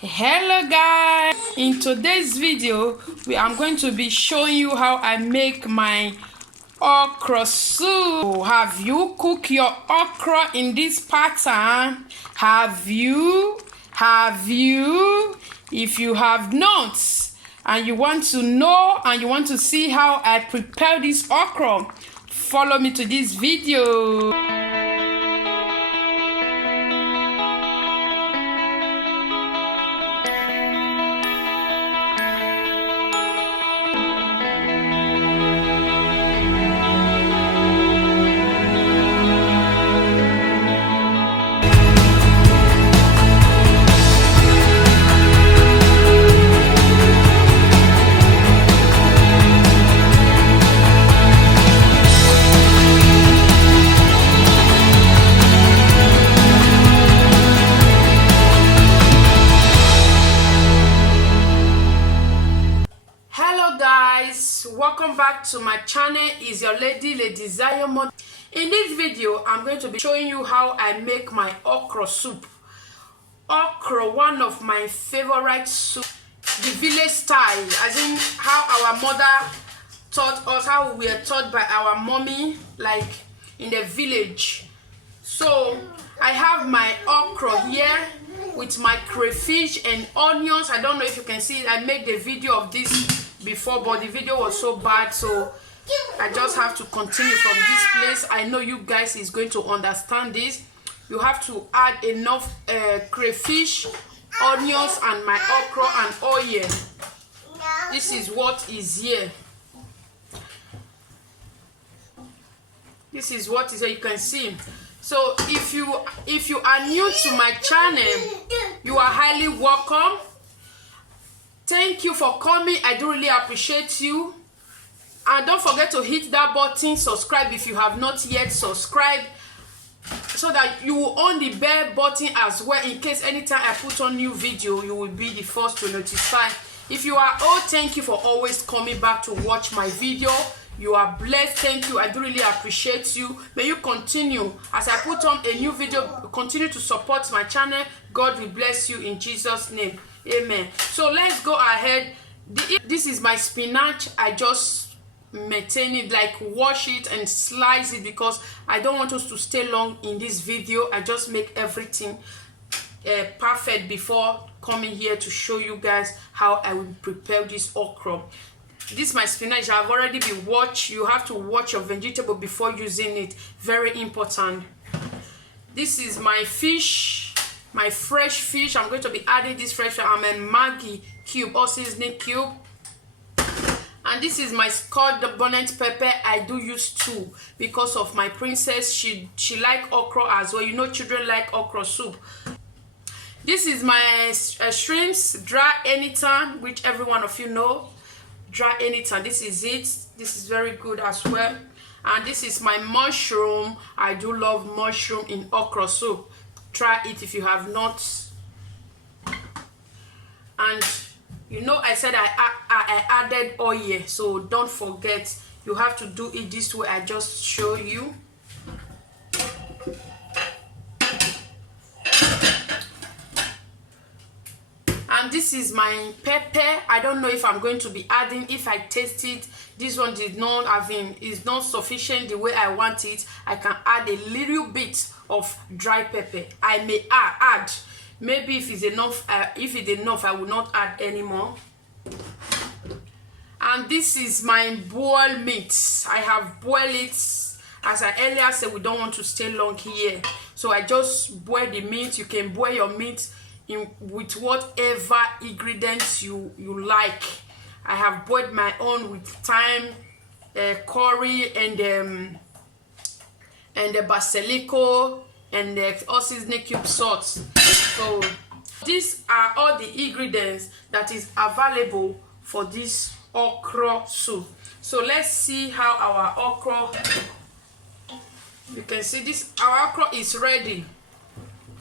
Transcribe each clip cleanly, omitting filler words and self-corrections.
Hello guys, in today's video I'm going to be showing you how I make my okra soup. Have you cooked your okra in this pattern? Have you? If you have not and you want to know and you want to see how I prepare this okra, follow me to this video. Welcome back to my channel. Is your Ladyzion. In this video I'm going to be showing you how I make my okra soup. Okra, one of my favorite soup, the village style, as in how our mother taught us, how we were taught by our mommy, like in the village. So I have my okra here with my crayfish and onions. I don't know if you can see it. I made the video of this before, but the video was so bad, so I just have to continue from this place. I know you guys is going to understand this. You have to add enough crayfish, onions, and my okra and oil. This is what is here. This is what is here. You can see. So if you are new to my channel, you are highly welcome. Thank you for coming. I do really appreciate you. And don't forget to hit that button, subscribe if you have not yet subscribed, so that you will on the bell button as well, in case anytime I put on new video, you will be the first to notify. If you are old, thank you for always coming back to watch my video. You are blessed. Thank you. I do really appreciate you. May you continue. As I put on a new video, continue to support my channel. God will bless you in Jesus' name. Amen. So let's go ahead. This is my spinach. I just maintain it, like wash it and slice it, because I don't want us to stay long in this video. I just make everything perfect before coming here to show you guys how I will prepare this okra. This is my spinach. I've already been washed. You have to wash your vegetable before using it. Very important. This is my fish, my fresh fish. I'm going to be adding this fresh fish. I'm a Maggi cube or seasoning cube. And this is my scald bonnet pepper. I do use two because of my princess. She like okra as well. You know, children like okra soup. This is my shrimps, dry anytime, which every one of you know. Dry anytime. This is it. This is very good as well. And this is my mushroom. I do love mushroom in okra soup. Try it if you have not. And you know, I said I added oil, so don't forget, you have to do it this way. I just show you. And this is my pepper. I don't know if I'm going to be adding. If I taste it, this one did not is not sufficient the way I want it, I can add a little bit of dry pepper. I may add. Maybe if it's enough, I will not add anymore. And this is my boiled meat. I have boiled it. As I earlier said, we don't want to stay long here, so I just boil the meat. You can boil your meat with whatever ingredients you like. I have boiled my own with thyme, curry, and the basilico, and the seasoning cube salt. So these are all the ingredients that is available for this okra soup. So let's see how our okra, you can see this, our okra is ready.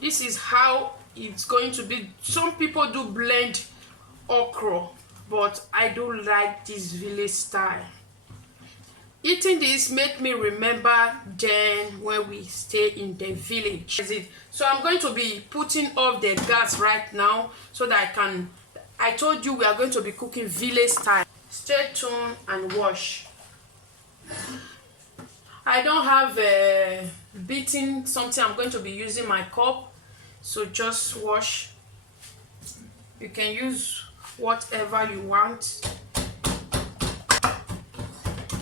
This is how it's going to be. Some people do blend okra, but I do like this village style. Eating this make me remember then when we stay in the village. So I'm going to be putting off the gas right now so that I told you we are going to be cooking village style. Stay tuned and watch. I don't have a beating something. I'm going to be using my cup, so just wash. You can use whatever you want.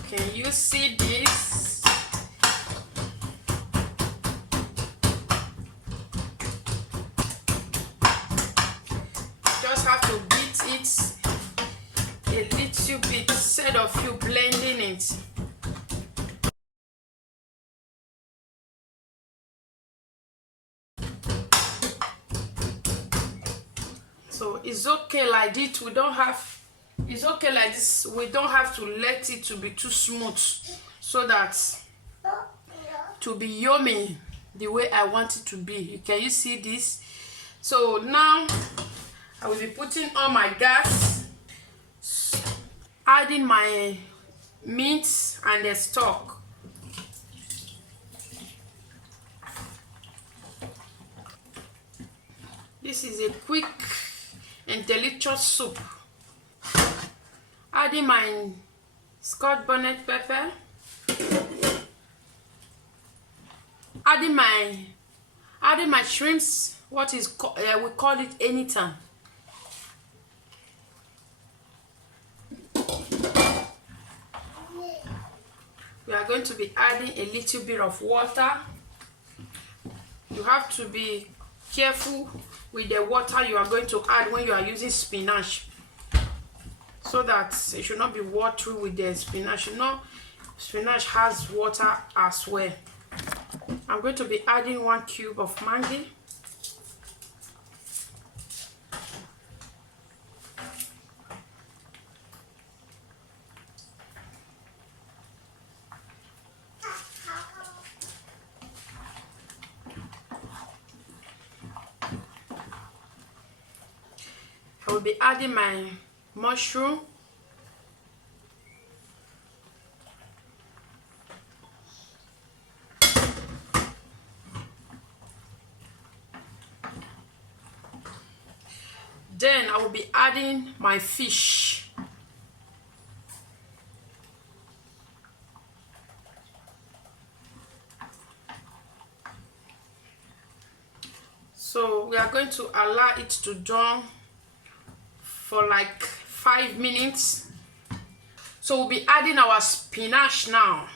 Can you see this? Just have to beat it a little bit instead of you blending it. So it's okay like this. It's okay like this. We don't have to let it to be too smooth, so that to be yummy the way I want it to be. Can you see this? So now I will be putting on my gas, adding my meat and the stock. This is a quick and delicious soup. Adding my Scotch bonnet pepper, adding my shrimps, what is we call it anytime. We are going to be adding a little bit of water. You have to be careful with the water you are going to add when you are using spinach, so that it should not be watery with the spinach. You know, spinach has water as well. I'm going to be adding 1 cube of Maggi. I will be adding my mushroom. Then I will be adding my fish. So we are going to allow it to done for like 5 minutes. So we'll be adding our spinach now.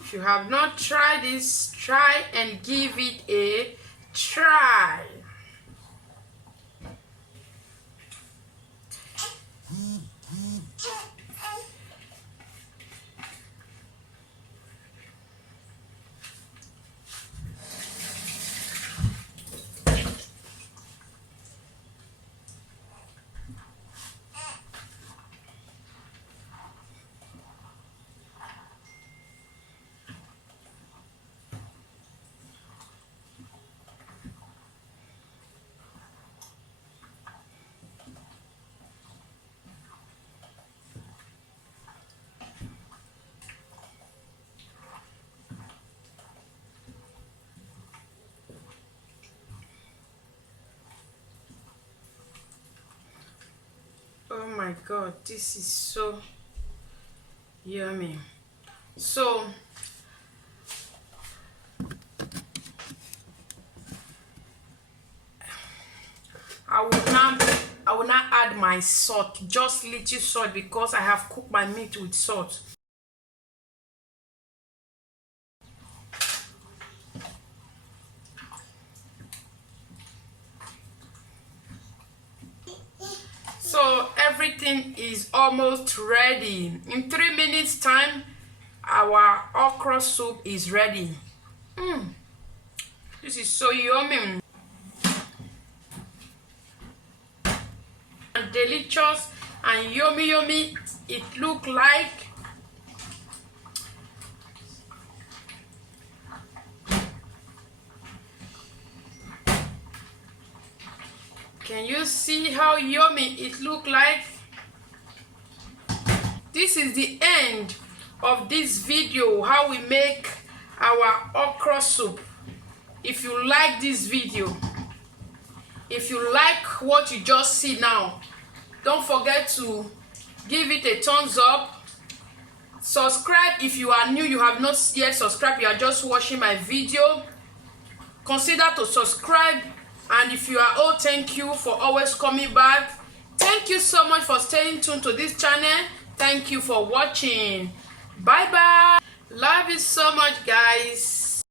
If you have not tried this, try and give it a try. Oh my god, this is so yummy. So I will now add my salt, just little salt, because I have cooked my meat with salt. So everything is almost ready. In 3 minutes time, our okra soup is ready. This is so yummy and delicious and yummy. It look like Can you see how yummy it look like? This is the end of this video, how we make our okra soup. If you like this video, if you like what you just see now, don't forget to give it a thumbs up. Subscribe if you are new, you have not yet subscribed, you are just watching my video. Consider to subscribe. And if you are old, thank you for always coming back. Thank you so much for staying tuned to this channel. Thank you for watching. Bye bye. Love you so much, guys.